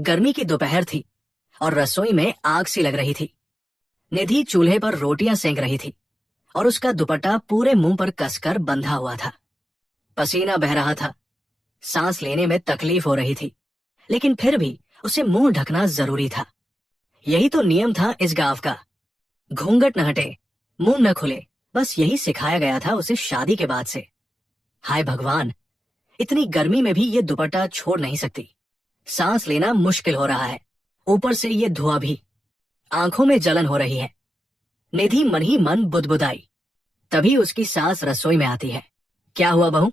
गर्मी की दोपहर थी और रसोई में आग सी लग रही थी। निधि चूल्हे पर रोटियां सेंक रही थी और उसका दुपट्टा पूरे मुंह पर कसकर बंधा हुआ था। पसीना बह रहा था, सांस लेने में तकलीफ हो रही थी, लेकिन फिर भी उसे मुंह ढकना जरूरी था। यही तो नियम था इस गांव का। घूंघट न हटे, मुंह न खुले, बस यही सिखाया गया था उसे शादी के बाद से। हाय भगवान, इतनी गर्मी में भी ये दुपट्टा छोड़ नहीं सकती। सांस लेना मुश्किल हो रहा है, ऊपर से ये धुआं भी। आंखों में जलन हो रही है। निधि मन ही मन बुदबुदाई। तभी उसकी सास रसोई में आती है। क्या हुआ बहू?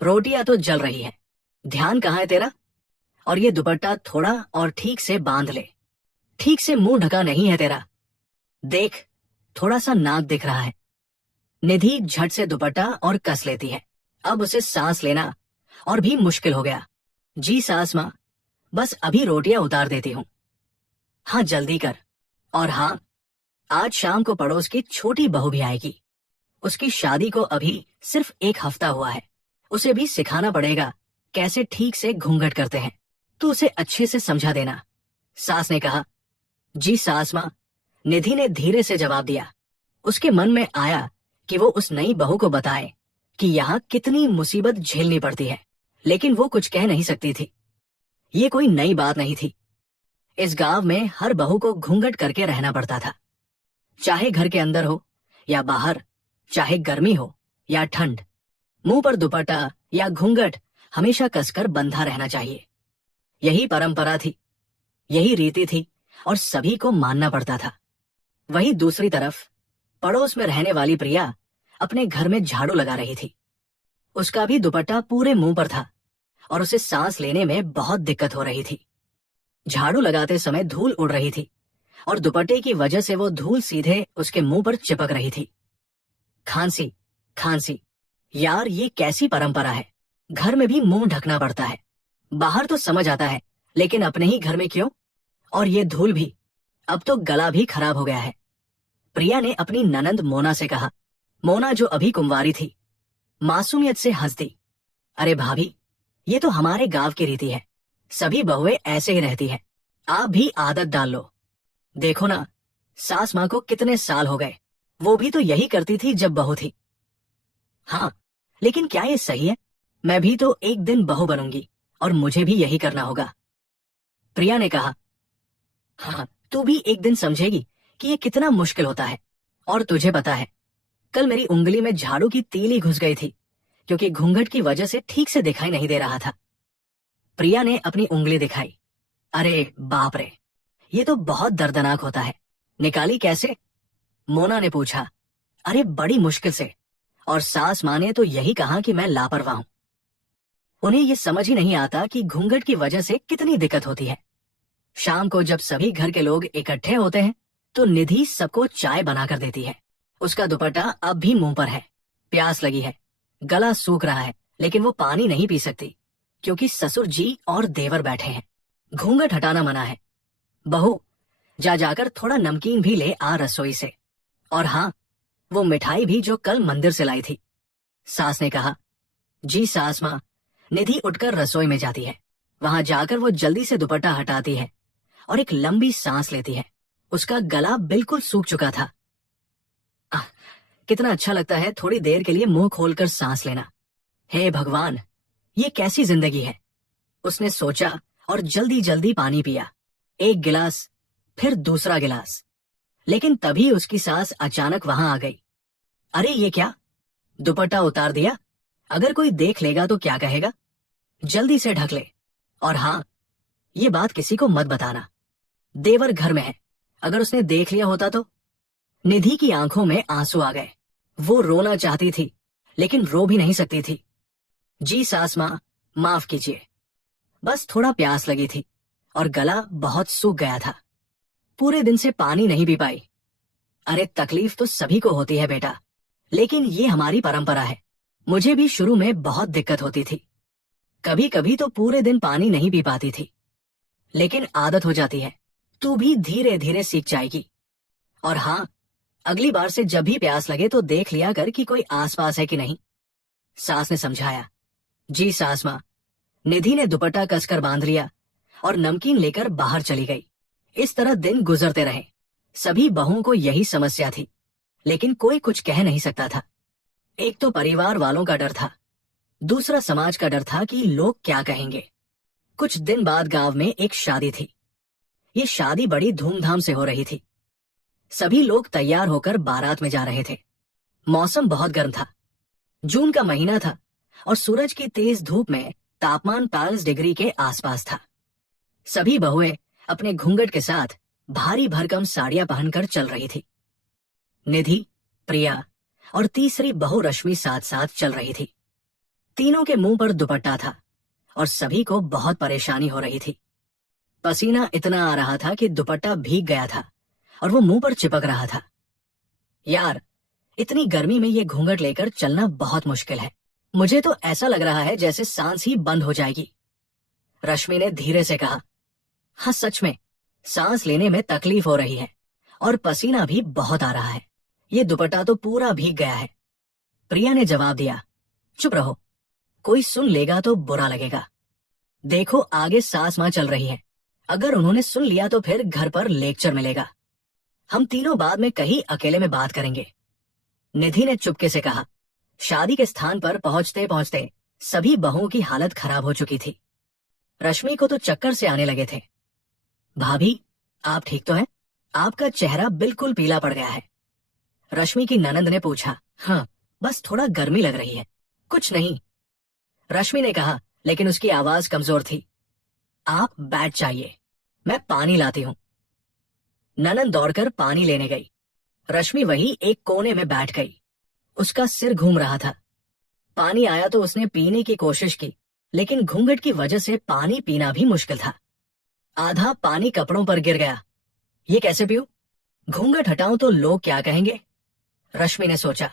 रोटियां तो जल रही है, ध्यान कहाँ है तेरा? और ये दुपट्टा थोड़ा और ठीक से बांध ले। ठीक से मुंह ढका नहीं है तेरा। देख, थोड़ा सा नाक दिख रहा है। निधि झट से दुपट्टा और कस लेती है। अब उसे सांस लेना और भी मुश्किल हो गया। जी सास माँ, बस अभी रोटियां उतार देती हूँ। हाँ जल्दी कर। और हाँ, आज शाम को पड़ोस की छोटी बहू भी आएगी। उसकी शादी को अभी सिर्फ 1 हफ्ता हुआ है। उसे भी सिखाना पड़ेगा कैसे ठीक से घूंघट करते हैं। तू उसे अच्छे से समझा देना। सास ने कहा। जी सास माँ, निधि ने धीरे से जवाब दिया। उसके मन में आया कि वो उस नई बहू को बताए कि यहाँ कितनी मुसीबत झेलनी पड़ती है, लेकिन वो कुछ कह नहीं सकती थी। ये कोई नई बात नहीं थी। इस गांव में हर बहू को घूंघट करके रहना पड़ता था, चाहे घर के अंदर हो या बाहर, चाहे गर्मी हो या ठंड। मुंह पर दुपट्टा या घूंघट हमेशा कसकर बंधा रहना चाहिए। यही परंपरा थी, यही रीति थी और सभी को मानना पड़ता था। वहीं दूसरी तरफ पड़ोस में रहने वाली प्रिया अपने घर में झाड़ू लगा रही थी। उसका भी दुपट्टा पूरे मुंह पर था और उसे सांस लेने में बहुत दिक्कत हो रही थी। झाड़ू लगाते समय धूल उड़ रही थी और दुपट्टे की वजह से वो धूल सीधे उसके मुंह पर चिपक रही थी। खांसी खांसी, यार ये कैसी परंपरा है? घर में भी मुंह ढकना पड़ता है। बाहर तो समझ आता है, लेकिन अपने ही घर में क्यों? और ये धूल भी। अब तो गला भी खराब हो गया है। प्रिया ने अपनी ननंद मोना से कहा। मोना जो अभी कुंवारी थी, मासूमियत से हंस दी। अरे भाभी, ये तो हमारे गांव की रीति है। सभी बहुएं ऐसे ही रहती हैं। आप भी आदत डाल लो। देखो ना, सास माँ को कितने साल हो गए, वो भी तो यही करती थी जब बहू थी। हाँ, लेकिन क्या ये सही है? मैं भी तो एक दिन बहू बनूंगी और मुझे भी यही करना होगा। प्रिया ने कहा। हाँ, तू भी एक दिन समझेगी कि ये कितना मुश्किल होता है। और तुझे पता है, कल मेरी उंगली में झाड़ू की तीली घुस गई थी, क्योंकि घूंघट की वजह से ठीक से दिखाई नहीं दे रहा था। प्रिया ने अपनी उंगली दिखाई। अरे बाप रे, ये तो बहुत दर्दनाक होता है। निकाली कैसे? मोना ने पूछा। अरे बड़ी मुश्किल से। और सास माँ ने तो यही कहा कि मैं लापरवाह हूं। उन्हें ये समझ ही नहीं आता कि घूंघट की वजह से कितनी दिक्कत होती है। शाम को जब सभी घर के लोग इकट्ठे होते हैं तो निधि सबको चाय बनाकर देती है। उसका दुपट्टा अब भी मुंह पर है। प्यास लगी है, गला सूख रहा है, लेकिन वो पानी नहीं पी सकती क्योंकि ससुर जी और देवर बैठे हैं। घूंघट हटाना मना है। बहू, जाकर थोड़ा नमकीन भी ले आ रसोई से। और हाँ, वो मिठाई भी जो कल मंदिर से लाई थी। सास ने कहा। जी सास माँ। निधि उठकर रसोई में जाती है। वहां जाकर वो जल्दी से दुपट्टा हटाती है और एक लंबी सांस लेती है। उसका गला बिल्कुल सूख चुका था। कितना अच्छा लगता है थोड़ी देर के लिए मुंह खोलकर सांस लेना। हे भगवान, ये कैसी जिंदगी है? उसने सोचा और जल्दी जल्दी पानी पिया। 1 गिलास, फिर दूसरा गिलास। लेकिन तभी उसकी सास अचानक वहां आ गई। अरे ये क्या? दुपट्टा उतार दिया? अगर कोई देख लेगा तो क्या कहेगा? जल्दी से ढक ले। और हाँ, ये बात किसी को मत बताना। देवर घर में है, अगर उसने देख लिया होता तो? निधि की आंखों में आंसू आ गए। वो रोना चाहती थी, लेकिन रो भी नहीं सकती थी। जी सास माँ, माफ कीजिए, बस थोड़ा प्यास लगी थी और गला बहुत सूख गया था। पूरे दिन से पानी नहीं पी पाई। अरे तकलीफ तो सभी को होती है बेटा, लेकिन ये हमारी परंपरा है। मुझे भी शुरू में बहुत दिक्कत होती थी। कभी कभी तो पूरे दिन पानी नहीं पी पाती थी, लेकिन आदत हो जाती है। तू भी धीरे धीरे सीख जाएगी। और हाँ, अगली बार से जब भी प्यास लगे तो देख लिया कर कि कोई आसपास है कि नहीं। सास ने समझाया। जी सास माँ। निधि ने दुपट्टा कसकर बांध लिया और नमकीन लेकर बाहर चली गई। इस तरह दिन गुजरते रहे। सभी बहुओं को यही समस्या थी, लेकिन कोई कुछ कह नहीं सकता था। एक तो परिवार वालों का डर था, दूसरा समाज का डर था कि लोग क्या कहेंगे। कुछ दिन बाद गांव में एक शादी थी। ये शादी बड़ी धूमधाम से हो रही थी। सभी लोग तैयार होकर बारात में जा रहे थे। मौसम बहुत गर्म था, जून का महीना था और सूरज की तेज धूप में तापमान 40 डिग्री के आसपास था। सभी बहुएं अपने घूंघट के साथ भारी भरकम साड़ियां पहनकर चल रही थी। निधि, प्रिया और तीसरी बहू रश्मि साथ साथ चल रही थी। तीनों के मुंह पर दुपट्टा था और सभी को बहुत परेशानी हो रही थी। पसीना इतना आ रहा था कि दुपट्टा भीग गया था और वो मुंह पर चिपक रहा था। यार, इतनी गर्मी में ये घूंघट लेकर चलना बहुत मुश्किल है। मुझे तो ऐसा लग रहा है जैसे सांस ही बंद हो जाएगी, रश्मि ने धीरे से कहा। हाँ, सच में सांस लेने में तकलीफ हो रही है और पसीना भी बहुत आ रहा है। ये दुपट्टा तो पूरा भीग गया है। प्रिया ने जवाब दिया, चुप रहो, कोई सुन लेगा तो बुरा लगेगा। देखो, आगे सास माँ चल रही है, अगर उन्होंने सुन लिया तो फिर घर पर लेक्चर मिलेगा। हम तीनों बाद में कहीं अकेले में बात करेंगे, निधि ने चुपके से कहा। शादी के स्थान पर पहुंचते पहुंचते सभी बहुओं की हालत खराब हो चुकी थी। रश्मि को तो चक्कर से आने लगे थे। भाभी, आप ठीक तो हैं? आपका चेहरा बिल्कुल पीला पड़ गया है, रश्मि की ननंद ने पूछा। हाँ, बस थोड़ा गर्मी लग रही है, कुछ नहीं, रश्मि ने कहा, लेकिन उसकी आवाज कमजोर थी। आप बैठ जाइए, मैं पानी लाती हूं। ननंद दौड़कर पानी लेने गई। रश्मि वही एक कोने में बैठ गई। उसका सिर घूम रहा था। पानी आया तो उसने पीने की कोशिश की, लेकिन घूंघट की वजह से पानी पीना भी मुश्किल था। आधा पानी कपड़ों पर गिर गया। ये कैसे पीऊं? घूंघट हटाऊं तो लोग क्या कहेंगे, रश्मि ने सोचा।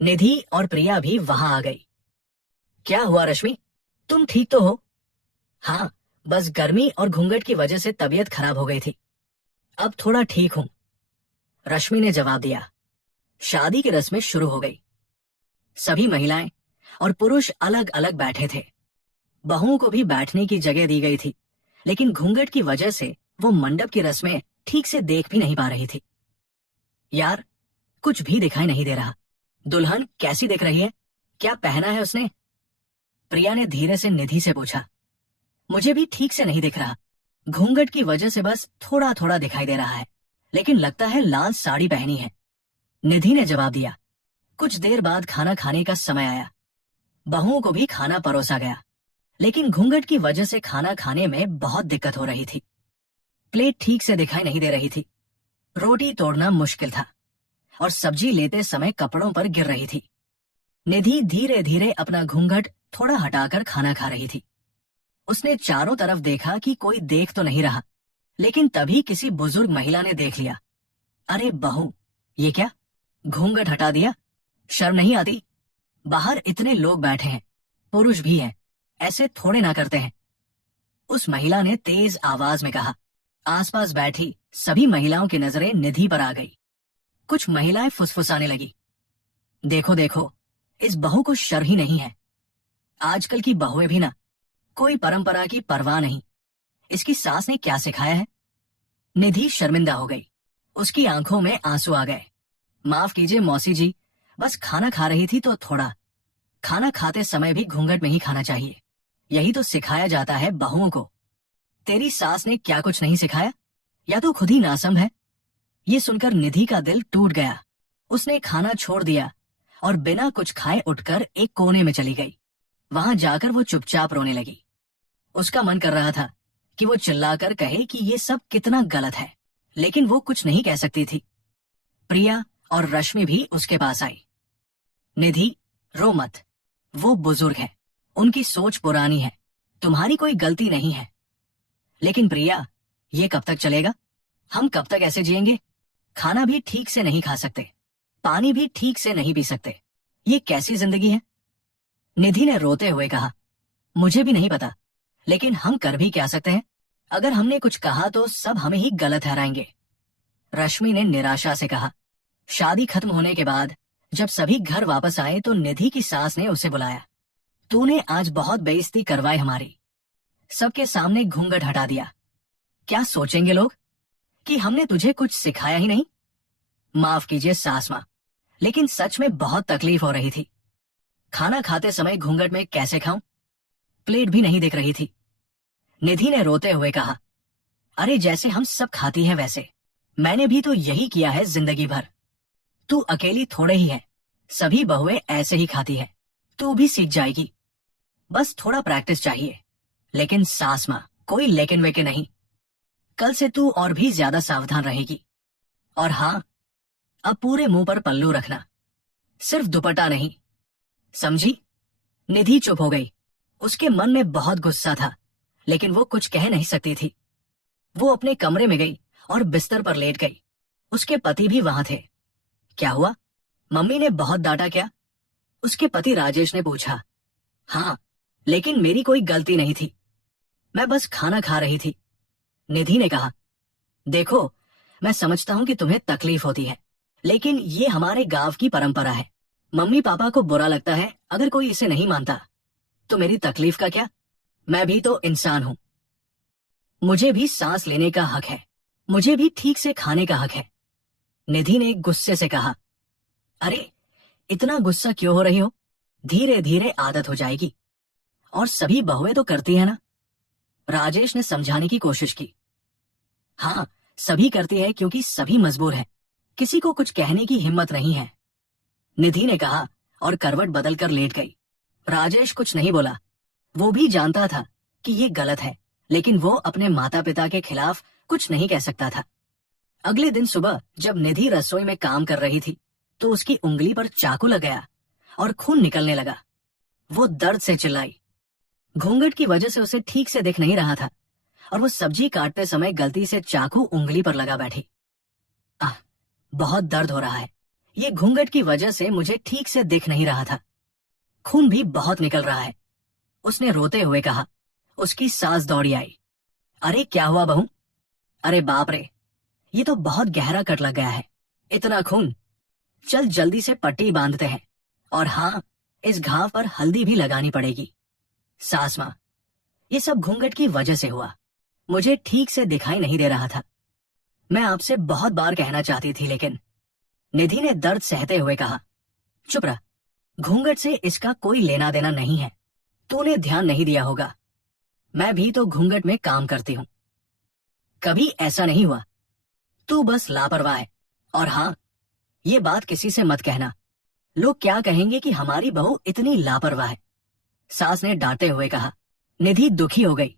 निधि और प्रिया भी वहां आ गई। क्या हुआ रश्मि, तुम ठीक तो हो? हाँ, बस गर्मी और घूंघट की वजह से तबीयत खराब हो गई थी, अब थोड़ा ठीक हूं, रश्मि ने जवाब दिया। शादी की रस्में शुरू हो गई। सभी महिलाएं और पुरुष अलग अलग बैठे थे। बहुओं को भी बैठने की जगह दी गई थी, लेकिन घूंघट की वजह से वो मंडप की रस्में ठीक से देख भी नहीं पा रही थी। यार, कुछ भी दिखाई नहीं दे रहा। दुल्हन कैसी दिख रही है? क्या पहना है उसने? प्रिया ने धीरे से निधि से पूछा। मुझे भी ठीक से नहीं दिख रहा, घूंघट की वजह से बस थोड़ा थोड़ा दिखाई दे रहा है, लेकिन लगता है लाल साड़ी पहनी है, निधि ने जवाब दिया। कुछ देर बाद खाना खाने का समय आया। बहुओं को भी खाना परोसा गया, लेकिन घूंघट की वजह से खाना खाने में बहुत दिक्कत हो रही थी। प्लेट ठीक से दिखाई नहीं दे रही थी, रोटी तोड़ना मुश्किल था और सब्जी लेते समय कपड़ों पर गिर रही थी। निधि धीरे धीरे अपना घूंघट थोड़ा हटाकर खाना खा रही थी। उसने चारों तरफ देखा कि कोई देख तो नहीं रहा, लेकिन तभी किसी बुजुर्ग महिला ने देख लिया। अरे बहू, ये क्या, घूंघट हटा दिया? शर्म नहीं आती? बाहर इतने लोग बैठे हैं, पुरुष भी हैं, ऐसे थोड़े ना करते हैं, उस महिला ने तेज आवाज में कहा। आसपास बैठी सभी महिलाओं की नजरें निधि पर आ गई। कुछ महिलाएं फुसफुसाने लगी, देखो देखो, इस बहू को शर्म ही नहीं है। आजकल की बहुएं भी ना, कोई परंपरा की परवाह नहीं, इसकी सास ने क्या सिखाया है? निधि शर्मिंदा हो गई, उसकी आंखों में आंसू आ गए। माफ कीजिए मौसी जी, बस खाना खा रही थी तो थोड़ा, खाना खाते समय भी घूंघट में ही खाना चाहिए, यही तो सिखाया जाता है बहुओं को। तेरी सास ने क्या कुछ नहीं सिखाया, या तो खुद ही नासम है? ये सुनकर निधि का दिल टूट गया। उसने खाना छोड़ दिया और बिना कुछ खाए उठकर एक कोने में चली गई। वहां जाकर वो चुपचाप रोने लगी। उसका मन कर रहा था कि वो चिल्लाकर कहे कि ये सब कितना गलत है, लेकिन वो कुछ नहीं कह सकती थी। प्रिया और रश्मि भी उसके पास आई। निधि, रो मत, वो बुजुर्ग है, उनकी सोच पुरानी है, तुम्हारी कोई गलती नहीं है। लेकिन प्रिया, ये कब तक चलेगा? हम कब तक ऐसे जिएंगे? खाना भी ठीक से नहीं खा सकते, पानी भी ठीक से नहीं पी सकते, ये कैसी जिंदगी है? निधि ने रोते हुए कहा। मुझे भी नहीं पता, लेकिन हम कर भी क्या सकते हैं? अगर हमने कुछ कहा तो सब हमें ही गलत ठहराएंगे, रश्मि ने निराशा से कहा। शादी खत्म होने के बाद जब सभी घर वापस आए तो निधि की सास ने उसे बुलाया। तूने आज बहुत बेइज्जती करवाई हमारी। सबके सामने घूंघट हटा दिया। क्या सोचेंगे लोग कि हमने तुझे कुछ सिखाया ही नहीं? माफ कीजिए सास माँ, लेकिन सच में बहुत तकलीफ हो रही थी। खाना खाते समय घूंघट में कैसे खाऊं? प्लेट भी नहीं दिख रही थी। निधि ने रोते हुए कहा, अरे जैसे हम सब खाती है वैसे। मैंने भी तो यही किया है जिंदगी भर। तू अकेली थोड़े ही है, सभी बहुएं ऐसे ही खाती है। तू भी सीख जाएगी, बस थोड़ा प्रैक्टिस चाहिए। लेकिन सास माँ, कोई लेकिन वेके नहीं। कल से तू और भी ज्यादा सावधान रहेगी। और हाँ, अब पूरे मुंह पर पल्लू रखना, सिर्फ दुपट्टा नहीं, समझी? निधि चुप हो गई। उसके मन में बहुत गुस्सा था, लेकिन वो कुछ कह नहीं सकती थी। वो अपने कमरे में गई और बिस्तर पर लेट गई। उसके पति भी वहां थे। क्या हुआ? मम्मी ने बहुत डांटा क्या? उसके पति राजेश ने पूछा। हाँ, लेकिन मेरी कोई गलती नहीं थी, मैं बस खाना खा रही थी। निधि ने कहा, देखो, मैं समझता हूं कि तुम्हें तकलीफ होती है, लेकिन ये हमारे गांव की परंपरा है। मम्मी पापा को बुरा लगता है अगर कोई इसे नहीं मानता, तो मेरी तकलीफ का क्या? मैं भी तो इंसान हूं। मुझे भी सांस लेने का हक है, मुझे भी ठीक से खाने का हक है। निधि ने गुस्से से कहा, अरे इतना गुस्सा क्यों हो रही हो? धीरे धीरे आदत हो जाएगी। और सभी बहुएं तो करती है ना? राजेश ने समझाने की कोशिश की। हाँ, सभी करती है क्योंकि सभी मजबूर है, किसी को कुछ कहने की हिम्मत नहीं है। निधि ने कहा और करवट बदलकर लेट गई। राजेश कुछ नहीं बोला। वो भी जानता था कि ये गलत है, लेकिन वो अपने माता पिता के खिलाफ कुछ नहीं कह सकता था। अगले दिन सुबह जब निधि रसोई में काम कर रही थी, तो उसकी उंगली पर चाकू लग गया और खून निकलने लगा। वो दर्द से चिल्लाई। घूंघट की वजह से उसे ठीक से दिख नहीं रहा था और वो सब्जी काटते समय गलती से चाकू उंगली पर लगा बैठी। आह, बहुत दर्द हो रहा है। ये घूंघट की वजह से मुझे ठीक से दिख नहीं रहा था। खून भी बहुत निकल रहा है, उसने रोते हुए कहा। उसकी सास दौड़ी आई। अरे क्या हुआ बहू? अरे बाप रे, ये तो बहुत गहरा कट लग गया है। इतना खून, चल जल्दी से पट्टी बांधते हैं। और हाँ, इस घाव पर हल्दी भी लगानी पड़ेगी। सास माँ, ये सब घूंघट की वजह से हुआ, मुझे ठीक से दिखाई नहीं दे रहा था। मैं आपसे बहुत बार कहना चाहती थी, लेकिन। निधि ने दर्द सहते हुए कहा, चुप रह, घूंघट से इसका कोई लेना देना नहीं है। तूने ध्यान नहीं दिया होगा, मैं भी तो घूंघट में काम करती हूँ। कभी ऐसा नहीं हुआ, तू बस लापरवाह है। और हाँ, ये बात किसी से मत कहना, लोग क्या कहेंगे कि हमारी बहू इतनी लापरवाह है, सास ने डांटते हुए कहा। निधि दुखी हो गई।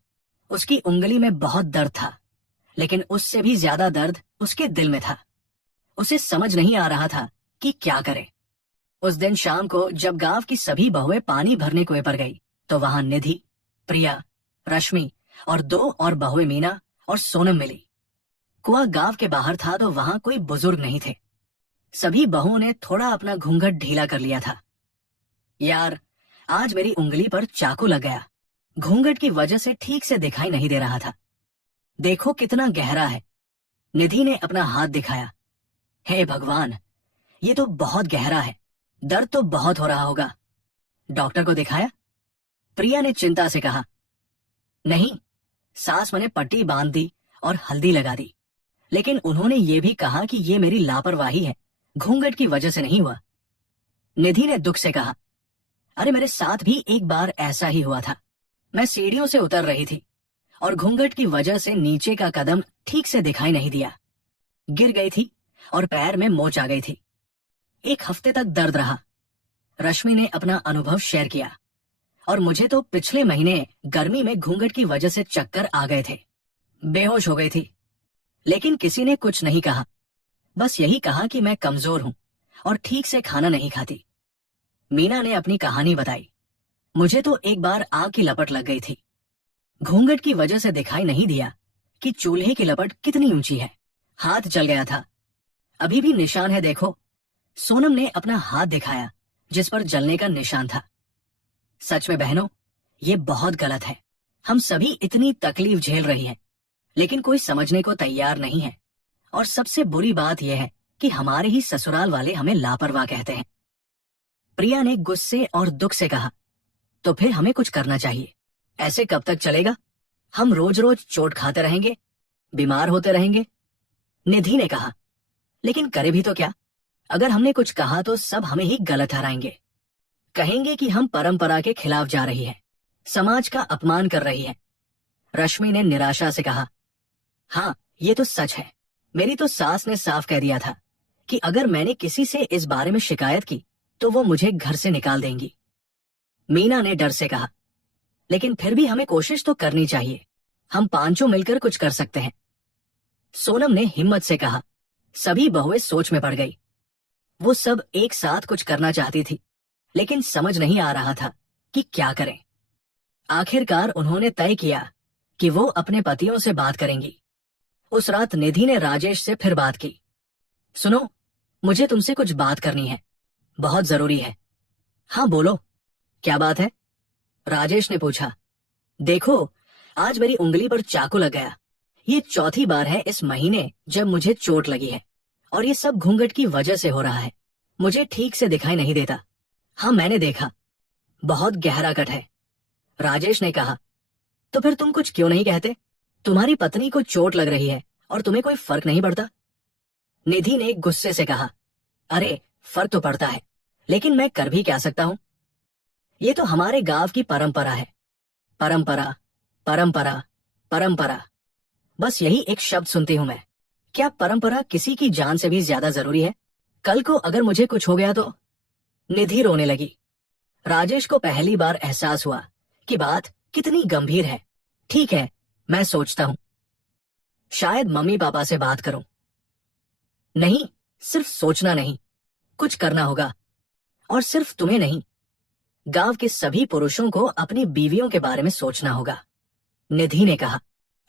उसकी उंगली में बहुत दर्द था, लेकिन उससे भी ज्यादा दर्द उसके दिल में था। उसे समझ नहीं आ रहा था कि क्या करे। उस दिन शाम को जब गांव की सभी बहुएं पानी भरने कुएं पर गई, तो वहां निधि, प्रिया, रश्मि और 2 और बहुएं मीना और सोनम मिली। कुआं गांव के बाहर था, तो वहां कोई बुजुर्ग नहीं थे। सभी बहुओं ने थोड़ा अपना घूंघट ढीला कर लिया था। यार, आज मेरी उंगली पर चाकू लग गया, घूंघट की वजह से ठीक से दिखाई नहीं दे रहा था। देखो कितना गहरा है। निधि ने अपना हाथ दिखाया। हे भगवान, ये तो बहुत गहरा है, दर्द तो बहुत हो रहा होगा। डॉक्टर को दिखाया? प्रिया ने चिंता से कहा। नहीं, सास मैंने पट्टी बांध दी और हल्दी लगा दी, लेकिन उन्होंने ये भी कहा कि ये मेरी लापरवाही है, घूंघट की वजह से नहीं हुआ। निधि ने दुख से कहा, अरे मेरे साथ भी एक बार ऐसा ही हुआ था। मैं सीढ़ियों से उतर रही थी और घूंघट की वजह से नीचे का कदम ठीक से दिखाई नहीं दिया। गिर गई थी और पैर में मोच आ गई थी। 1 हफ्ते तक दर्द रहा। रश्मि ने अपना अनुभव शेयर किया। और मुझे तो पिछले महीने गर्मी में घूंघट की वजह से चक्कर आ गए थे, बेहोश हो गई थी। लेकिन किसी ने कुछ नहीं कहा, बस यही कहा कि मैं कमजोर हूं और ठीक से खाना नहीं खाती। मीना ने अपनी कहानी बताई। मुझे तो एक बार आग की लपट लग गई थी। घूंघट की वजह से दिखाई नहीं दिया कि चूल्हे की लपट कितनी ऊंची है। हाथ जल गया था, अभी भी निशान है, देखो। सोनम ने अपना हाथ दिखाया जिस पर जलने का निशान था। सच में बहनों, ये बहुत गलत है। हम सभी इतनी तकलीफ झेल रही हैं, लेकिन कोई समझने को तैयार नहीं है। और सबसे बुरी बात यह है कि हमारे ही ससुराल वाले हमें लापरवाह कहते हैं। प्रिया ने गुस्से और दुख से कहा, तो फिर हमें कुछ करना चाहिए। ऐसे कब तक चलेगा? हम रोज रोज चोट खाते रहेंगे, बीमार होते रहेंगे। निधि ने कहा, लेकिन करे भी तो क्या? अगर हमने कुछ कहा तो सब हमें ही गलत ठहराएंगे। कहेंगे कि हम परंपरा के खिलाफ जा रही है, समाज का अपमान कर रही है। रश्मि ने निराशा से कहा, हाँ ये तो सच है। मेरी तो सास ने साफ कह दिया था कि अगर मैंने किसी से इस बारे में शिकायत की तो वो मुझे घर से निकाल देंगी। मीना ने डर से कहा, लेकिन फिर भी हमें कोशिश तो करनी चाहिए। हम पांचों मिलकर कुछ कर सकते हैं। सोनम ने हिम्मत से कहा। सभी बहुएं सोच में पड़ गई। वो सब एक साथ कुछ करना चाहती थी, लेकिन समझ नहीं आ रहा था कि क्या करें। आखिरकार उन्होंने तय किया कि वो अपने पतियों से बात करेंगी। उस रात निधि ने राजेश से फिर बात की। सुनो, मुझे तुमसे कुछ बात करनी है, बहुत जरूरी है। हाँ बोलो, क्या बात है? राजेश ने पूछा। देखो, आज मेरी उंगली पर चाकू लग गया। ये चौथी बार है इस महीने जब मुझे चोट लगी है, और ये सब घूंघट की वजह से हो रहा है। मुझे ठीक से दिखाई नहीं देता। हाँ मैंने देखा, बहुत गहरा कट है। राजेश ने कहा, तो फिर तुम कुछ क्यों नहीं कहते? तुम्हारी पत्नी को चोट लग रही है और तुम्हें कोई फर्क नहीं पड़ता? निधि ने गुस्से से कहा, अरे फर्क तो पड़ता है, लेकिन मैं कर भी क्या सकता हूं? ये तो हमारे गांव की परंपरा है। परंपरा, परंपरा, परंपरा, बस यही एक शब्द सुनती हूं मैं। क्या परंपरा किसी की जान से भी ज्यादा जरूरी है? कल को अगर मुझे कुछ हो गया तो? निधि रोने लगी। राजेश को पहली बार एहसास हुआ कि बात कितनी गंभीर है। ठीक है, मैं सोचता हूं, शायद मम्मी पापा से बात करूं। नहीं, सिर्फ सोचना नहीं, कुछ करना होगा। और सिर्फ तुम्हें नहीं, गांव के सभी पुरुषों को अपनी बीवियों के बारे में सोचना होगा, निधि ने कहा।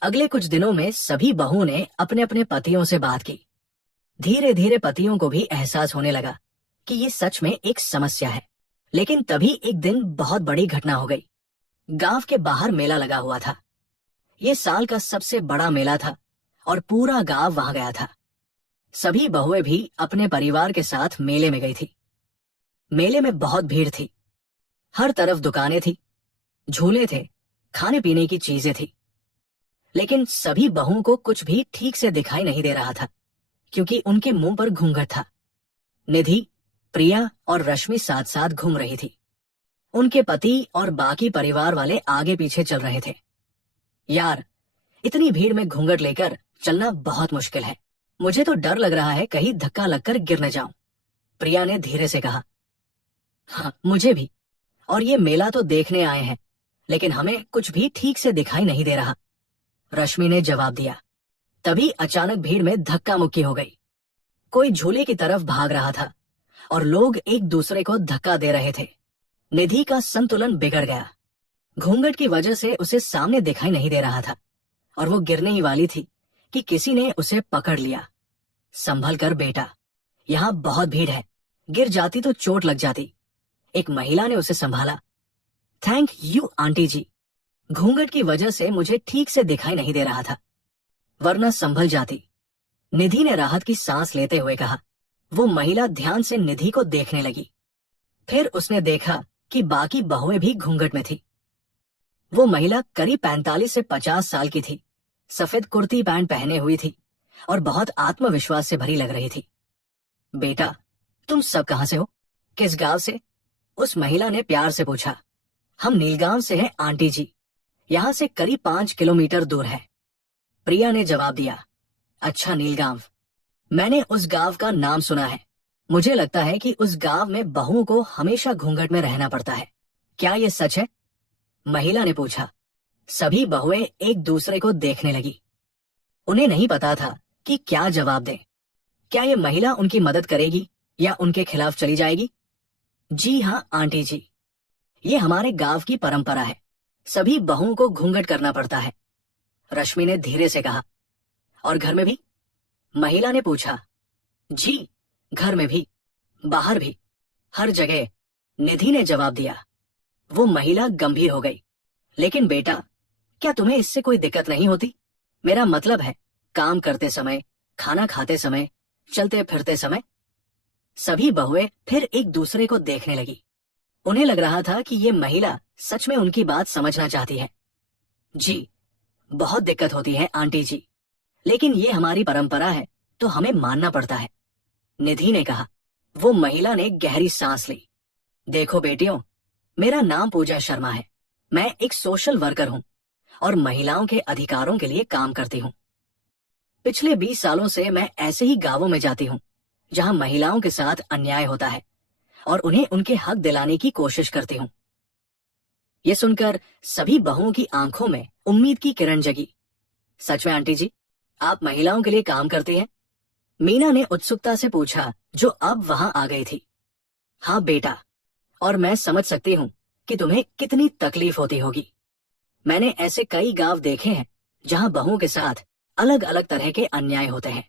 अगले कुछ दिनों में सभी बहुओं ने अपने अपने पतियों से बात की। धीरे धीरे पतियों को भी एहसास होने लगा कि ये सच में एक समस्या है। लेकिन तभी एक दिन बहुत बड़ी घटना हो गई। गांव के बाहर मेला लगा हुआ था। ये साल का सबसे बड़ा मेला था और पूरा गांव वहां गया था। सभी बहुएं भी अपने परिवार के साथ मेले में गई थी। मेले में बहुत भीड़ थी। हर तरफ दुकानें थी, झूले थे, खाने पीने की चीजें थी। लेकिन सभी बहुओं को कुछ भी ठीक से दिखाई नहीं दे रहा था, क्योंकि उनके मुंह पर घूंघट था। निधि, प्रिया और रश्मि साथ साथ घूम रही थी। उनके पति और बाकी परिवार वाले आगे पीछे चल रहे थे। यार, इतनी भीड़ में घूंघट लेकर चलना बहुत मुश्किल है। मुझे तो डर लग रहा है कहीं धक्का लगकर गिर न जाऊं, प्रिया ने धीरे से कहा। हाँ मुझे भी। और ये मेला तो देखने आए हैं, लेकिन हमें कुछ भी ठीक से दिखाई नहीं दे रहा, रश्मि ने जवाब दिया। तभी अचानक भीड़ में धक्का मुक्की हो गई। कोई झूले की तरफ भाग रहा था और लोग एक दूसरे को धक्का दे रहे थे। निधि का संतुलन बिगड़ गया। घूंघट की वजह से उसे सामने दिखाई नहीं दे रहा था और वो गिरने ही वाली थी कि किसी ने उसे पकड़ लिया। संभल कर बेटा, यहाँ बहुत भीड़ है, गिर जाती तो चोट लग जाती। एक महिला ने उसे संभाला। थैंक यू आंटी जी, घूंघट की वजह से मुझे ठीक से दिखाई नहीं दे रहा था, वरना संभल जाती, निधि ने राहत की सांस लेते हुए कहा। वो महिला ध्यान से निधि को देखने लगी। फिर उसने देखा कि बाकी बहुएं भी घूंघट में थी। वो महिला करीब 45 से 50 साल की थी, सफेद कुर्ती पैंट पहने हुई थी और बहुत आत्मविश्वास से भरी लग रही थी। बेटा, तुम सब कहां से हो? किस गांव से? उस महिला ने प्यार से पूछा। हम नीलगांव से हैं आंटी जी, यहाँ से करीब 5 किलोमीटर दूर है, प्रिया ने जवाब दिया। अच्छा, नीलगांव, मैंने उस गांव का नाम सुना है। मुझे लगता है कि उस गांव में बहुओं को हमेशा घूंघट में रहना पड़ता है, क्या ये सच है? महिला ने पूछा। सभी बहुएं एक दूसरे को देखने लगी। उन्हें नहीं पता था कि क्या जवाब दें। क्या ये महिला उनकी मदद करेगी या उनके खिलाफ चली जाएगी? जी हाँ आंटी जी, ये हमारे गांव की परंपरा है, सभी बहुओं को घूंघट करना पड़ता है, रश्मि ने धीरे से कहा। और घर में भी? महिला ने पूछा। जी, घर में भी, बाहर भी, हर जगह, निधि ने जवाब दिया। वो महिला गंभीर हो गई। लेकिन बेटा, क्या तुम्हें इससे कोई दिक्कत नहीं होती? मेरा मतलब है, काम करते समय, खाना खाते समय, चलते फिरते समय। सभी बहुएं फिर एक दूसरे को देखने लगी। उन्हें लग रहा था कि ये महिला सच में उनकी बात समझना चाहती है। जी, बहुत दिक्कत होती है आंटी जी, लेकिन ये हमारी परंपरा है तो हमें मानना पड़ता है, निधि ने कहा। वो महिला ने गहरी सांस ली। देखो बेटियों, मेरा नाम पूजा शर्मा है। मैं एक सोशल वर्कर हूँ और महिलाओं के अधिकारों के लिए काम करती हूँ। पिछले 20 सालों से मैं ऐसे ही गांवों में जाती हूँ जहाँ महिलाओं के साथ अन्याय होता है और उन्हें उनके हक दिलाने की कोशिश करती हूँ। ये सुनकर सभी बहुओं की आंखों में उम्मीद की किरण जगी। सच में आंटी जी, आप महिलाओं के लिए काम करती हैं? मीना ने उत्सुकता से पूछा, जो अब वहां आ गई थी। हाँ बेटा, और मैं समझ सकती हूँ कि तुम्हें कितनी तकलीफ होती होगी। मैंने ऐसे कई गांव देखे हैं जहां बहुओं के साथ अलग अलग तरह के अन्याय होते हैं।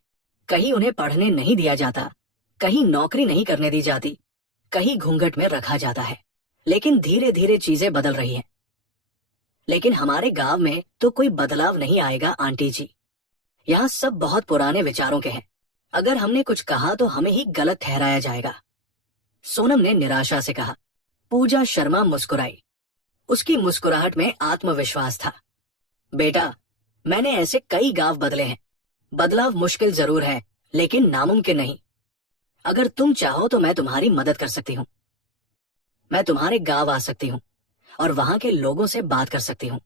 कहीं उन्हें पढ़ने नहीं दिया जाता, कहीं नौकरी नहीं करने दी जाती, कहीं घूंघट में रखा जाता है। लेकिन धीरे धीरे चीजें बदल रही हैं। लेकिन हमारे गांव में तो कोई बदलाव नहीं आएगा आंटी जी। यहाँ सब बहुत पुराने विचारों के हैं। अगर हमने कुछ कहा तो हमें ही गलत ठहराया जाएगा, सोनम ने निराशा से कहा। पूजा शर्मा मुस्कुराई। उसकी मुस्कुराहट में आत्मविश्वास था। बेटा, मैंने ऐसे कई गांव बदले हैं। बदलाव मुश्किल जरूर है, लेकिन नामुमकिन नहीं। अगर तुम चाहो तो मैं तुम्हारी मदद कर सकती हूँ। मैं तुम्हारे गांव आ सकती हूँ और वहां के लोगों से बात कर सकती हूँ।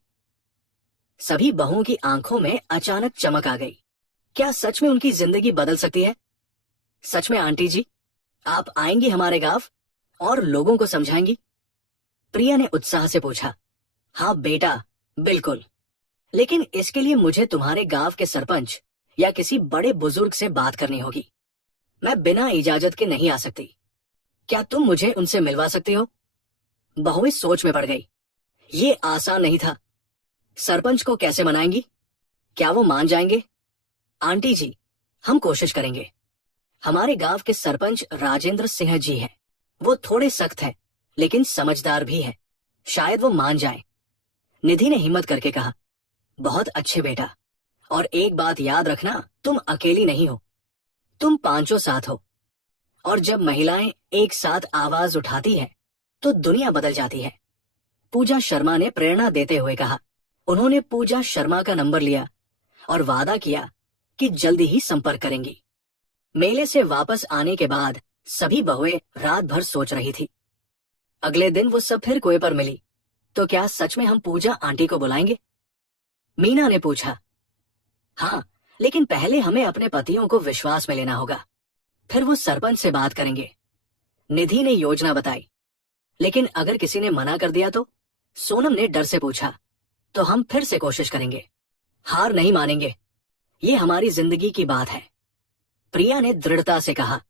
सभी बहुओं की आंखों में अचानक चमक आ गई। क्या सच में उनकी जिंदगी बदल सकती है? सच में आंटी जी, आप आएंगी हमारे गांव और लोगों को समझाएंगी? प्रिया ने उत्साह से पूछा। हाँ बेटा, बिल्कुल। लेकिन इसके लिए मुझे तुम्हारे गांव के सरपंच या किसी बड़े बुजुर्ग से बात करनी होगी। मैं बिना इजाजत के नहीं आ सकती। क्या तुम मुझे उनसे मिलवा सकते हो? बहुएं सोच में पड़ गई। ये आसान नहीं था। सरपंच को कैसे मनाएंगी? क्या वो मान जाएंगे? आंटी जी, हम कोशिश करेंगे। हमारे गांव के सरपंच राजेंद्र सिंह जी हैं। वो थोड़े सख्त हैं, लेकिन समझदार भी हैं। शायद वो मान जाए। निधि ने हिम्मत करके कहा। बहुत अच्छे बेटा, और एक बात याद रखना, तुम अकेली नहीं हो, तुम पांचों साथ हो। और जब महिलाएं एक साथ आवाज उठाती हैं, तो दुनिया बदल जाती है, पूजा शर्मा ने प्रेरणा देते हुए कहा। उन्होंने पूजा शर्मा का नंबर लिया और वादा किया कि जल्दी ही संपर्क करेंगी। मेले से वापस आने के बाद सभी बहुएं रात भर सोच रही थी। अगले दिन वो सब फिर कुएं पर मिली। तो क्या सच में हम पूजा आंटी को बुलाएंगे? मीना ने पूछा। हाँ, लेकिन पहले हमें अपने पतियों को विश्वास में लेना होगा, फिर वो सरपंच से बात करेंगे। निधि ने योजना बताई। लेकिन अगर किसी ने मना कर दिया तो? सोनम ने डर से पूछा। तो हम फिर से कोशिश करेंगे, हार नहीं मानेंगे। ये हमारी जिंदगी की बात है, प्रिया ने दृढ़ता से कहा।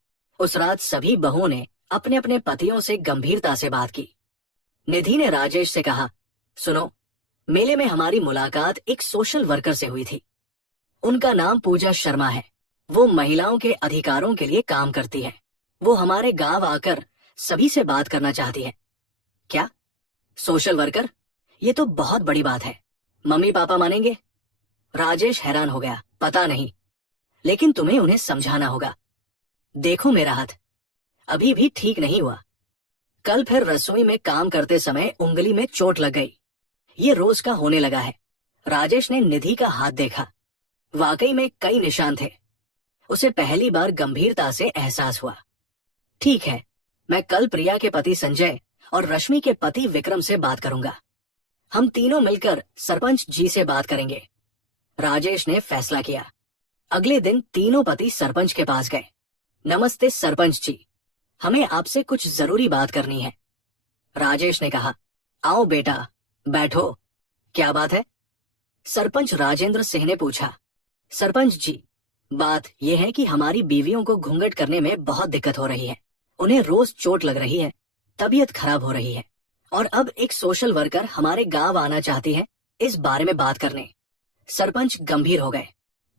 उस रात सभी बहुओं ने अपने अपने पतियों से गंभीरता से बात की। निधि ने राजेश से कहा, सुनो, मेले में हमारी मुलाकात एक सोशल वर्कर से हुई थी। उनका नाम पूजा शर्मा है। वो महिलाओं के अधिकारों के लिए काम करती है। वो हमारे गांव आकर सभी से बात करना चाहती है। क्या? Social worker? ये तो बहुत बड़ी बात है। मम्मी पापा मानेंगे? राजेश हैरान हो गया। पता नहीं, लेकिन तुम्हें उन्हें समझाना होगा। देखो मेरा हाथ अभी भी ठीक नहीं हुआ। कल फिर रसोई में काम करते समय उंगली में चोट लग गई। ये रोज का होने लगा है। राजेश ने निधि का हाथ देखा। वाकई में कई निशान थे। उसे पहली बार गंभीरता से एहसास हुआ। ठीक है, मैं कल प्रिया के पति संजय और रश्मि के पति विक्रम से बात करूंगा। हम तीनों मिलकर सरपंच जी से बात करेंगे, राजेश ने फैसला किया। अगले दिन तीनों पति सरपंच के पास गए। नमस्ते सरपंच जी, हमें आपसे कुछ जरूरी बात करनी है, राजेश ने कहा। आओ बेटा, बैठो। क्या बात है? सरपंच राजेंद्र सिंह ने पूछा। सरपंच जी, बात यह है कि हमारी बीवियों को घूंघट करने में बहुत दिक्कत हो रही है। उन्हें रोज चोट लग रही है, तबीयत खराब हो रही है, और अब एक सोशल वर्कर हमारे गांव आना चाहती है इस बारे में बात करने। सरपंच गंभीर हो गए।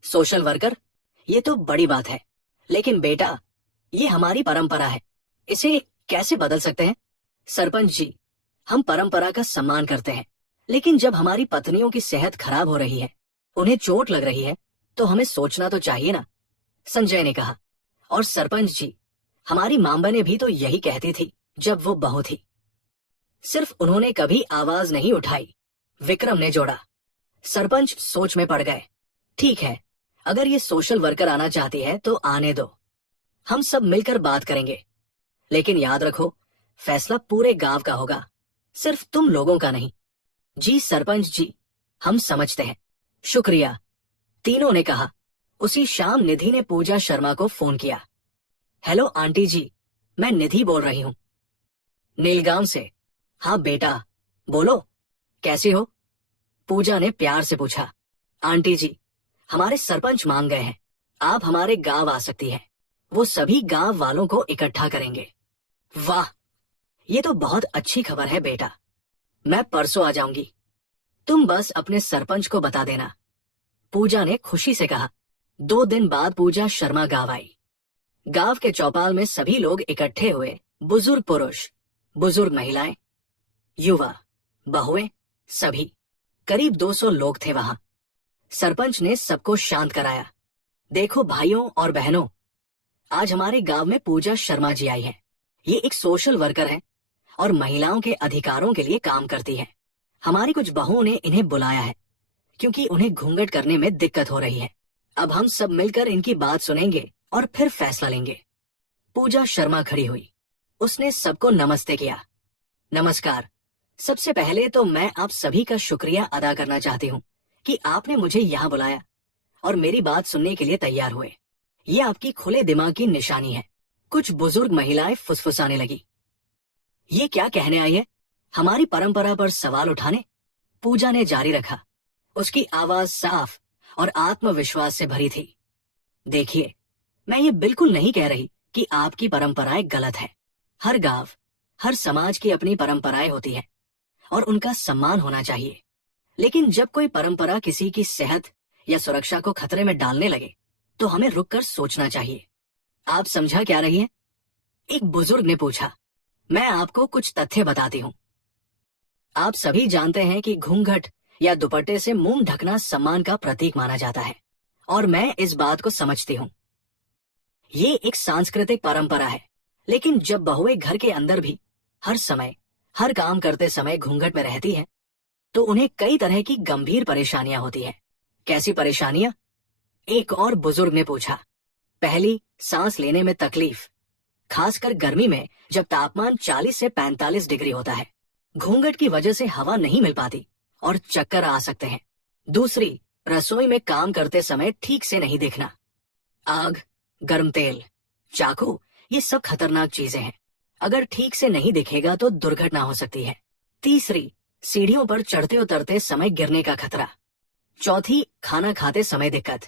Social worker? ये तो बड़ी बात है, लेकिन बेटा, ये हमारी परंपरा है, इसे कैसे बदल सकते हैं? सरपंच जी, हम परंपरा का सम्मान करते हैं, लेकिन जब हमारी पत्नियों की सेहत खराब हो रही है, उन्हें चोट लग रही है, तो हमें सोचना तो चाहिए ना, संजय ने कहा। और सरपंच जी, हमारी मांबने भी तो यही कहती थी जब वो बहू थी। सिर्फ उन्होंने कभी आवाज नहीं उठाई, विक्रम ने जोड़ा। सरपंच सोच में पड़ गए। ठीक है, अगर ये सोशल वर्कर आना चाहती है तो आने दो, हम सब मिलकर बात करेंगे। लेकिन याद रखो, फैसला पूरे गांव का होगा, सिर्फ तुम लोगों का नहीं। जी सरपंच जी, हम समझते हैं, शुक्रिया, तीनों ने कहा। उसी शाम निधि ने पूजा शर्मा को फोन किया। हेलो आंटी जी, मैं निधि बोल रही हूँ, नीलगांव से। हाँ बेटा, बोलो, कैसे हो? पूजा ने प्यार से पूछा। आंटी जी, हमारे सरपंच मांग गए हैं, आप हमारे गांव आ सकती हैं, वो सभी गांव वालों को इकट्ठा करेंगे। वाह, ये तो बहुत अच्छी खबर है बेटा, मैं परसों आ जाऊंगी, तुम बस अपने सरपंच को बता देना, पूजा ने खुशी से कहा। 2 दिन बाद पूजा शर्मा गांव आई। गांव के चौपाल में सभी लोग इकट्ठे हुए, बुजुर्ग पुरुष, बुजुर्ग महिलाएं, युवा, बहुएं, सभी। करीब 200 लोग थे वहां। सरपंच ने सबको शांत कराया। देखो भाइयों और बहनों, आज हमारे गांव में पूजा शर्मा जी आई है। ये एक सोशल वर्कर है और महिलाओं के अधिकारों के लिए काम करती है। हमारी कुछ बहुओं ने इन्हें बुलाया है क्योंकि उन्हें घूंघट करने में दिक्कत हो रही है। अब हम सब मिलकर इनकी बात सुनेंगे और फिर फैसला लेंगे। पूजा शर्मा खड़ी हुई, उसने सबको नमस्ते किया। नमस्कार, सबसे पहले तो मैं आप सभी का शुक्रिया अदा करना चाहती हूँ कि आपने मुझे यहाँ बुलाया और मेरी बात सुनने के लिए तैयार हुए। ये आपकी खुले दिमाग की निशानी है। कुछ बुजुर्ग महिलाएं फुसफुसाने लगी। ये क्या कहने आई है, हमारी परंपरा पर सवाल उठाने? पूजा ने जारी रखा, उसकी आवाज साफ और आत्मविश्वास से भरी थी। देखिए, मैं ये बिल्कुल नहीं कह रही कि आपकी परंपराएं गलत है। हर गांव, हर समाज की अपनी परंपराएं होती हैं और उनका सम्मान होना चाहिए। लेकिन जब कोई परंपरा किसी की सेहत या सुरक्षा को खतरे में डालने लगे तो हमें रुककर सोचना चाहिए। आप समझा क्या रही हैं? एक बुजुर्ग ने पूछा। मैं आपको कुछ तथ्य बताती हूँ। आप सभी जानते हैं कि घूंघट या दुपट्टे से मुंह ढकना सम्मान का प्रतीक माना जाता है और मैं इस बात को समझती हूँ। ये एक सांस्कृतिक परंपरा है, लेकिन जब बहुएं घर के अंदर भी हर समय, हर काम करते समय घूंघट में रहती है तो उन्हें कई तरह की गंभीर परेशानियां होती है। कैसी परेशानियां? एक और बुजुर्ग ने पूछा। पहली, सांस लेने में तकलीफ, खासकर गर्मी में जब तापमान 40 से 45 डिग्री होता है। घूंघट की वजह से हवा नहीं मिल पाती और चक्कर आ सकते हैं। दूसरी, रसोई में काम करते समय ठीक से नहीं देखना। आग, गर्म तेल, चाकू, ये सब खतरनाक चीजें हैं। अगर ठीक से नहीं दिखेगा तो दुर्घटना हो सकती है। तीसरी, सीढ़ियों पर चढ़ते उतरते समय गिरने का खतरा। चौथी, खाना खाते समय दिक्कत।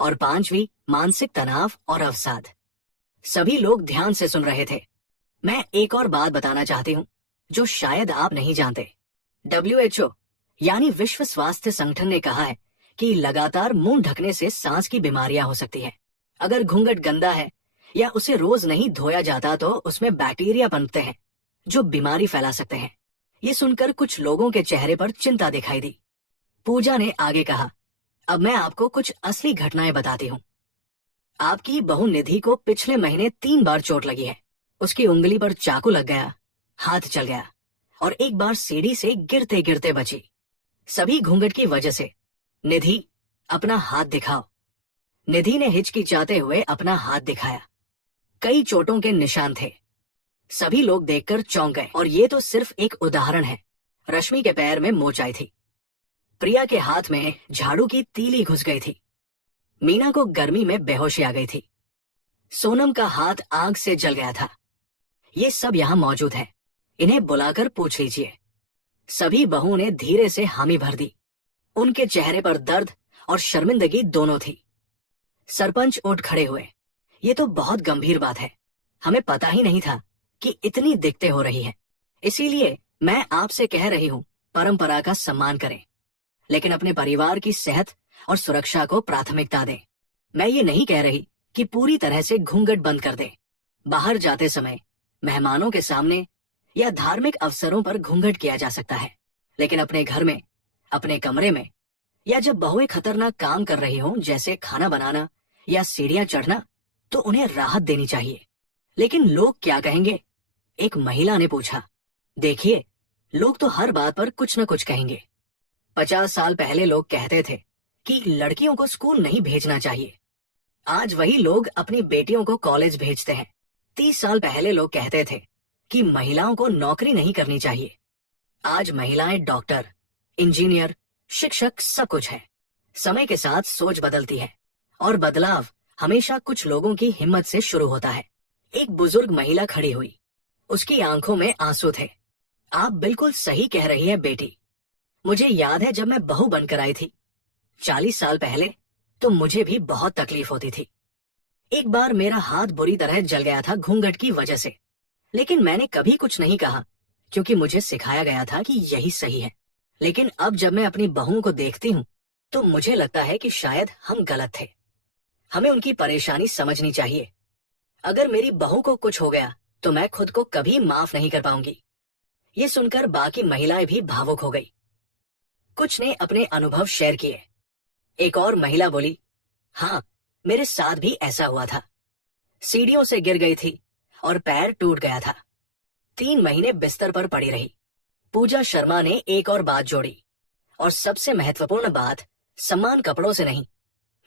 और पांचवी, मानसिक तनाव और अवसाद। सभी लोग ध्यान से सुन रहे थे। मैं एक और बात बताना चाहती हूँ जो शायद आप नहीं जानते। WHO यानी विश्व स्वास्थ्य संगठन ने कहा है कि लगातार मुंह ढकने से सांस की बीमारियां हो सकती है। अगर घूंघट गंदा है या उसे रोज नहीं धोया जाता तो उसमें बैक्टीरिया पनपते हैं जो बीमारी फैला सकते हैं। ये सुनकर कुछ लोगों के चेहरे पर चिंता दिखाई दी। पूजा ने आगे कहा, अब मैं आपको कुछ असली घटनाएं बताती हूँ। आपकी बहू निधि को पिछले महीने 3 बार चोट लगी है। उसकी उंगली पर चाकू लग गया, हाथ चल गया और एक बार सीढ़ी से गिरते गिरते बची। सभी घूंघट की वजह से। निधि, अपना हाथ दिखाओ। निधि ने हिचकिचाते हुए अपना हाथ दिखाया। कई चोटों के निशान थे। सभी लोग देखकर चौंक गए। और ये तो सिर्फ एक उदाहरण है। रश्मि के पैर में मोच आई थी। प्रिया के हाथ में झाड़ू की तीली घुस गई थी। मीना को गर्मी में बेहोशी आ गई थी। सोनम का हाथ आग से जल गया था। ये सब यहाँ मौजूद है, इन्हें बुलाकर पूछ लीजिए। सभी बहुओं ने धीरे से हामी भर दी। उनके चेहरे पर दर्द और शर्मिंदगी दोनों थी। सरपंच उठ खड़े हुए। ये तो बहुत गंभीर बात है, हमें पता ही नहीं था कि इतनी दिक्कतें हो रही हैं। इसीलिए मैं आपसे कह रही हूँ, परंपरा का सम्मान करें, लेकिन अपने परिवार की सेहत और सुरक्षा को प्राथमिकता दें। मैं ये नहीं कह रही कि पूरी तरह से घूंघट बंद कर दें। बाहर जाते समय, मेहमानों के सामने या धार्मिक अवसरों पर घूंघट किया जा सकता है, लेकिन अपने घर में, अपने कमरे में या जब बहुएं खतरनाक काम कर रही हों जैसे खाना बनाना या सीढ़ियां चढ़ना, तो उन्हें राहत देनी चाहिए। लेकिन लोग क्या कहेंगे? एक महिला ने पूछा। देखिए, लोग तो हर बात पर कुछ न कुछ कहेंगे। 50 साल पहले लोग कहते थे कि लड़कियों को स्कूल नहीं भेजना चाहिए। आज वही लोग अपनी बेटियों को कॉलेज भेजते हैं। 30 साल पहले लोग कहते थे कि महिलाओं को नौकरी नहीं करनी चाहिए। आज महिलाएं डॉक्टर, इंजीनियर, शिक्षक सब कुछ है। समय के साथ सोच बदलती है और बदलाव हमेशा कुछ लोगों की हिम्मत से शुरू होता है। एक बुजुर्ग महिला खड़ी हुई, उसकी आंखों में आंसू थे। आप बिल्कुल सही कह रही है बेटी। मुझे याद है जब मैं बहू बनकर आई थी 40 साल पहले, तो मुझे भी बहुत तकलीफ होती थी। एक बार मेरा हाथ बुरी तरह जल गया था घूंघट की वजह से, लेकिन मैंने कभी कुछ नहीं कहा क्योंकि मुझे सिखाया गया था कि यही सही है। लेकिन अब जब मैं अपनी बहुओं को देखती हूँ तो मुझे लगता है कि शायद हम गलत थे। हमें उनकी परेशानी समझनी चाहिए। अगर मेरी बहू को कुछ हो गया तो मैं खुद को कभी माफ नहीं कर पाऊंगी। ये सुनकर बाकी महिलाएं भी भावुक हो गई। कुछ ने अपने अनुभव शेयर किए। एक और महिला बोली, हाँ, मेरे साथ भी ऐसा हुआ था। सीढ़ियों से गिर गई थी और पैर टूट गया था। 3 महीने बिस्तर पर पड़ी रही। पूजा शर्मा ने एक और बात जोड़ी, और सबसे महत्वपूर्ण बात, सम्मान कपड़ों से नहीं,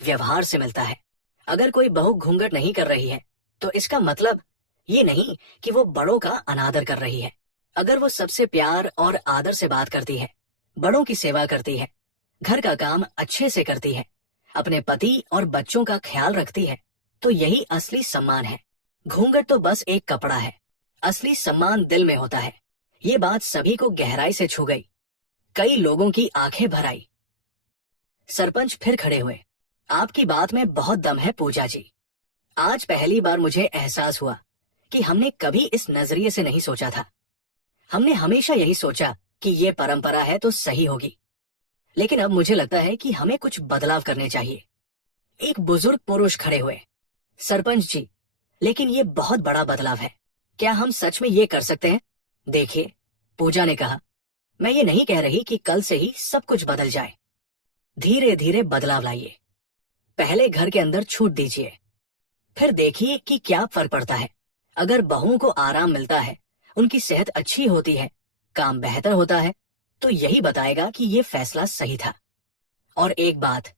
व्यवहार से मिलता है। अगर कोई बहू घूंघट नहीं कर रही है तो इसका मतलब ये नहीं कि वो बड़ों का अनादर कर रही है। अगर वो सबसे प्यार और आदर से बात करती है, बड़ों की सेवा करती है, घर का काम अच्छे से करती है, अपने पति और बच्चों का ख्याल रखती है, तो यही असली सम्मान है। घूंघट तो बस एक कपड़ा है, असली सम्मान दिल में होता है। ये बात सभी को गहराई से छू गई। कई लोगों की आंखें भर आई। सरपंच फिर खड़े हुए। आपकी बात में बहुत दम है पूजा जी। आज पहली बार मुझे एहसास हुआ कि हमने कभी इस नजरिए से नहीं सोचा था। हमने हमेशा यही सोचा कि ये परंपरा है तो सही होगी, लेकिन अब मुझे लगता है कि हमें कुछ बदलाव करने चाहिए। एक बुजुर्ग पुरुष खड़े हुए। सरपंच जी, लेकिन ये बहुत बड़ा बदलाव है। क्या हम सच में ये कर सकते हैं? देखिए, पूजा ने कहा, मैं ये नहीं कह रही कि कल से ही सब कुछ बदल जाए। धीरे धीरे बदलाव लाइए। पहले घर के अंदर छूट दीजिए, फिर देखिए कि क्या फर्क पड़ता है। अगर बहुओं को आराम मिलता है, उनकी सेहत अच्छी होती है, काम बेहतर होता है, तो यही बताएगा कि ये फैसला सही था। और एक बात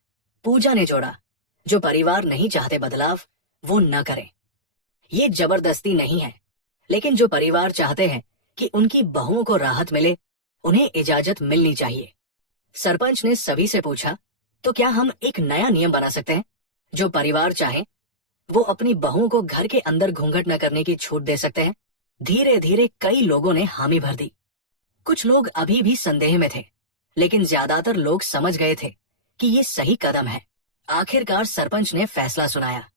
पूजा ने जोड़ा, जो परिवार नहीं चाहते बदलाव, वो न करें। ये जबरदस्ती नहीं है, लेकिन जो परिवार चाहते हैं कि उनकी बहुओं को राहत मिले, उन्हें इजाजत मिलनी चाहिए। सरपंच ने सभी से पूछा, तो क्या हम एक नया नियम बना सकते हैं? जो परिवार चाहे वो अपनी बहुओं को घर के अंदर घूंघट न करने की छूट दे सकते हैं। धीरे धीरे कई लोगों ने हामी भर दी। कुछ लोग अभी भी संदेह में थे, लेकिन ज्यादातर लोग समझ गए थे कि ये सही कदम है। आखिरकार सरपंच ने फैसला सुनाया,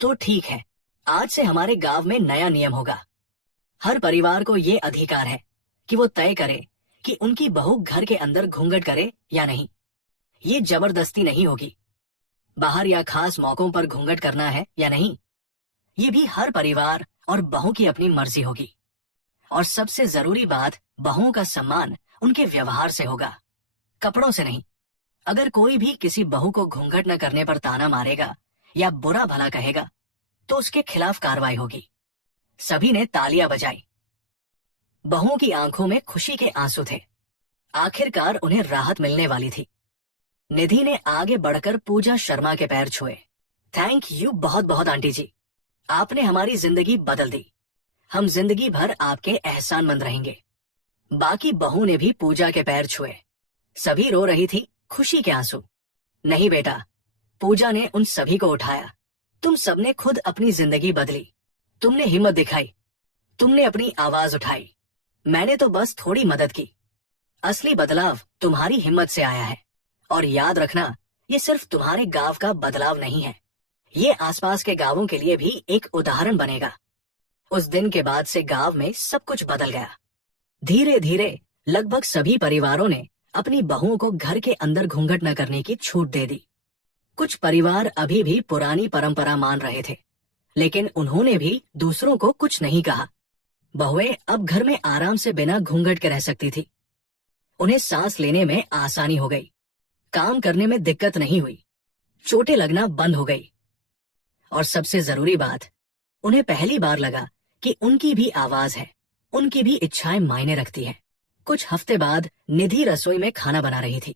तो ठीक है, आज से हमारे गांव में नया नियम होगा। हर परिवार को ये अधिकार है कि वो तय करे कि उनकी बहू घर के अंदर घूंघट करे या नहीं। ये जबरदस्ती नहीं होगी। बाहर या खास मौकों पर घूंघट करना है या नहीं, ये भी हर परिवार और बहू की अपनी मर्जी होगी। और सबसे जरूरी बात, बहुओं का सम्मान उनके व्यवहार से होगा, कपड़ों से नहीं। अगर कोई भी किसी बहू को घूंघट न करने पर ताना मारेगा या बुरा भला कहेगा, तो उसके खिलाफ कार्रवाई होगी। सभी ने तालियां बजाई। बहुओं की आंखों में खुशी के आंसू थे। आखिरकार उन्हें राहत मिलने वाली थी। निधि ने आगे बढ़कर पूजा शर्मा के पैर छुए। थैंक यू बहुत बहुत आंटी जी, आपने हमारी जिंदगी बदल दी। हम जिंदगी भर आपके एहसानमंद रहेंगे। बाकी बहू ने भी पूजा के पैर छुए। सभी रो रही थी, खुशी के आंसू। नहीं बेटा, पूजा ने उन सभी को उठाया। तुम सबने खुद अपनी जिंदगी बदली। तुमने हिम्मत दिखाई, तुमने अपनी आवाज उठाई। मैंने तो बस थोड़ी मदद की। असली बदलाव तुम्हारी हिम्मत से आया है। और याद रखना, ये सिर्फ तुम्हारे गांव का बदलाव नहीं है, ये आसपास के गांवों के लिए भी एक उदाहरण बनेगा। उस दिन के बाद से गांव में सब कुछ बदल गया। धीरे धीरे लगभग सभी परिवारों ने अपनी बहुओं को घर के अंदर घूंघट न करने की छूट दे दी। कुछ परिवार अभी भी पुरानी परंपरा मान रहे थे, लेकिन उन्होंने भी दूसरों को कुछ नहीं कहा। बहुएं अब घर में आराम से बिना घूंघट के रह सकती थी। उन्हें सांस लेने में आसानी हो गई, काम करने में दिक्कत नहीं हुई, चोटें लगना बंद हो गई। और सबसे जरूरी बात, उन्हें पहली बार लगा कि उनकी भी आवाज है, उनकी भी इच्छाएं मायने रखती हैं। कुछ हफ्ते बाद निधि रसोई में खाना बना रही थी।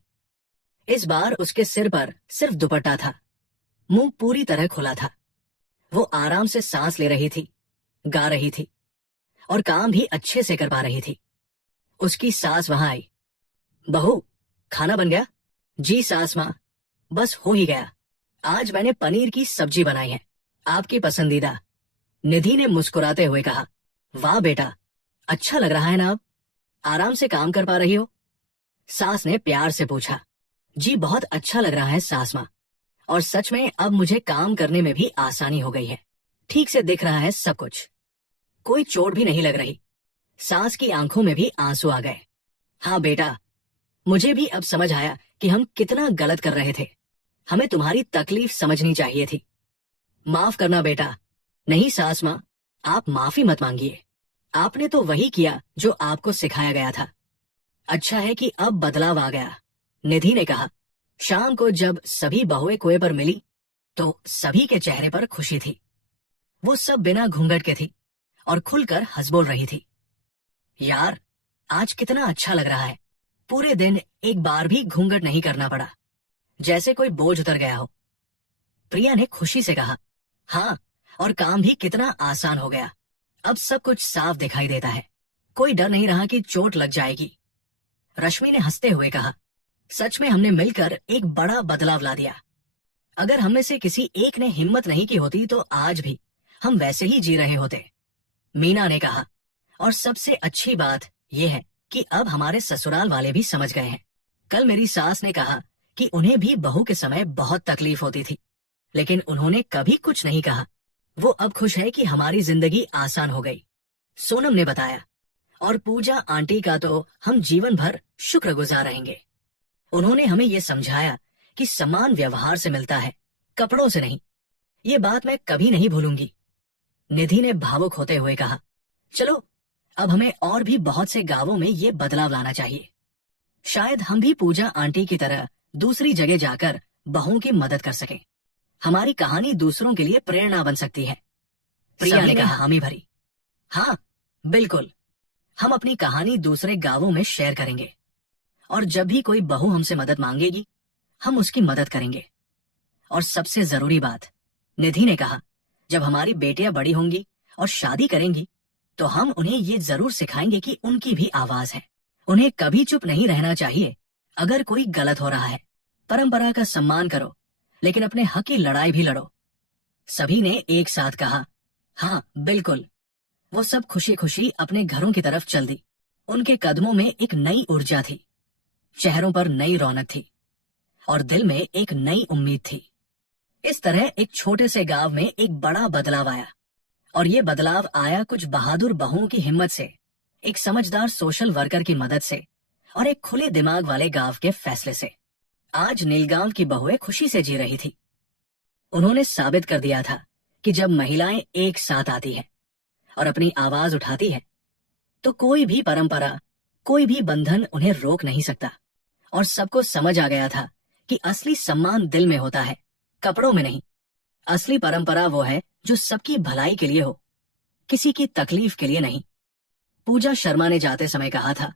इस बार उसके सिर पर सिर्फ दुपट्टा था, मुंह पूरी तरह खुला था। वो आराम से सांस ले रही थी, गा रही थी और काम भी अच्छे से कर पा रही थी। उसकी सास वहां आई। बहू, खाना बन गया? जी सास माँ, बस हो ही गया। आज मैंने पनीर की सब्जी बनाई है, आपकी पसंदीदा। निधि ने मुस्कुराते हुए कहा। वाह बेटा, अच्छा लग रहा है ना? अब आराम से काम कर पा रही हो? सास ने प्यार से पूछा। जी बहुत अच्छा लग रहा है सास माँ, और सच में अब मुझे काम करने में भी आसानी हो गई है। ठीक से दिख रहा है सब कुछ, कोई चोट भी नहीं लग रही। सास की आंखों में भी आंसू आ गए। हाँ बेटा, मुझे भी अब समझ आया कि हम कितना गलत कर रहे थे। हमें तुम्हारी तकलीफ समझनी चाहिए थी। माफ करना बेटा। नहीं सास माँ, आप माफी मत मांगिए। आपने तो वही किया जो आपको सिखाया गया था। अच्छा है कि अब बदलाव आ गया, निधि ने कहा। शाम को जब सभी बहुएं कुएं पर मिली तो सभी के चेहरे पर खुशी थी। वो सब बिना घूंघट के थी और खुलकर हंस बोल रही थी। यार, आज कितना अच्छा लग रहा है। पूरे दिन एक बार भी घूंघट नहीं करना पड़ा, जैसे कोई बोझ उतर गया हो। प्रिया ने खुशी से कहा। हाँ, और काम भी कितना आसान हो गया। अब सब कुछ साफ दिखाई देता है, कोई डर नहीं रहा कि चोट लग जाएगी। रश्मि ने हंसते हुए कहा। सच में हमने मिलकर एक बड़ा बदलाव ला दिया। अगर हम में से किसी एक ने हिम्मत नहीं की होती तो आज भी हम वैसे ही जी रहे होते, मीना ने कहा। और सबसे अच्छी बात यह है कि अब हमारे ससुराल वाले भी समझ गए हैं। कल मेरी सास ने कहा कि उन्हें भी बहू के समय बहुत तकलीफ होती थी, लेकिन उन्होंने कभी कुछ नहीं कहा। वो अब खुश है कि हमारी जिंदगी आसान हो गई, सोनम ने बताया। और पूजा आंटी का तो हम जीवन भर शुक्रगुजार रहेंगे। उन्होंने हमें ये समझाया कि सम्मान व्यवहार से मिलता है, कपड़ों से नहीं। ये बात मैं कभी नहीं भूलूंगी, निधि ने भावुक होते हुए कहा। चलो, अब हमें और भी बहुत से गांवों में ये बदलाव लाना चाहिए। शायद हम भी पूजा आंटी की तरह दूसरी जगह जाकर बहुओं की मदद कर सकें। हमारी कहानी दूसरों के लिए प्रेरणा बन सकती है। प्रिया ने कहा हामी भरी। हाँ बिल्कुल, हम अपनी कहानी दूसरे गांवों में शेयर करेंगे, और जब भी कोई बहू हमसे मदद मांगेगी हम उसकी मदद करेंगे। और सबसे जरूरी बात, निधि ने कहा, जब हमारी बेटियां बड़ी होंगी और शादी करेंगी तो हम उन्हें ये जरूर सिखाएंगे कि उनकी भी आवाज है। उन्हें कभी चुप नहीं रहना चाहिए अगर कोई गलत हो रहा है। परंपरा का सम्मान करो, लेकिन अपने हक की लड़ाई भी लड़ो। सभी ने एक साथ कहा। हाँ बिल्कुल। वो सब खुशी खुशी अपने घरों की तरफ चल दी। उनके कदमों में एक नई ऊर्जा थी, चेहरों पर नई रौनक थी और दिल में एक नई उम्मीद थी। इस तरह एक छोटे से गांव में एक बड़ा बदलाव आया, और ये बदलाव आया कुछ बहादुर बहुओं की हिम्मत से, एक समझदार सोशल वर्कर की मदद से और एक खुले दिमाग वाले गांव के फैसले से। आज नीलगांव की बहुएं खुशी से जी रही थी। उन्होंने साबित कर दिया था कि जब महिलाएं एक साथ आती हैं और अपनी आवाज उठाती हैं तो कोई भी परंपरा, कोई भी बंधन उन्हें रोक नहीं सकता। और सबको समझ आ गया था कि असली सम्मान दिल में होता है, कपड़ों में नहीं। असली परंपरा वो है जो सबकी भलाई के लिए हो, किसी की तकलीफ के लिए नहीं। पूजा शर्मा ने जाते समय कहा था,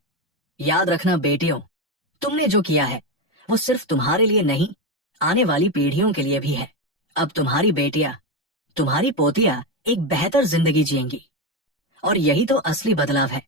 याद रखना बेटियों, तुमने जो किया है वो सिर्फ तुम्हारे लिए नहीं, आने वाली पीढ़ियों के लिए भी है। अब तुम्हारी बेटियां, तुम्हारी पोतियां एक बेहतर जिंदगी जिएंगी, और यही तो असली बदलाव है।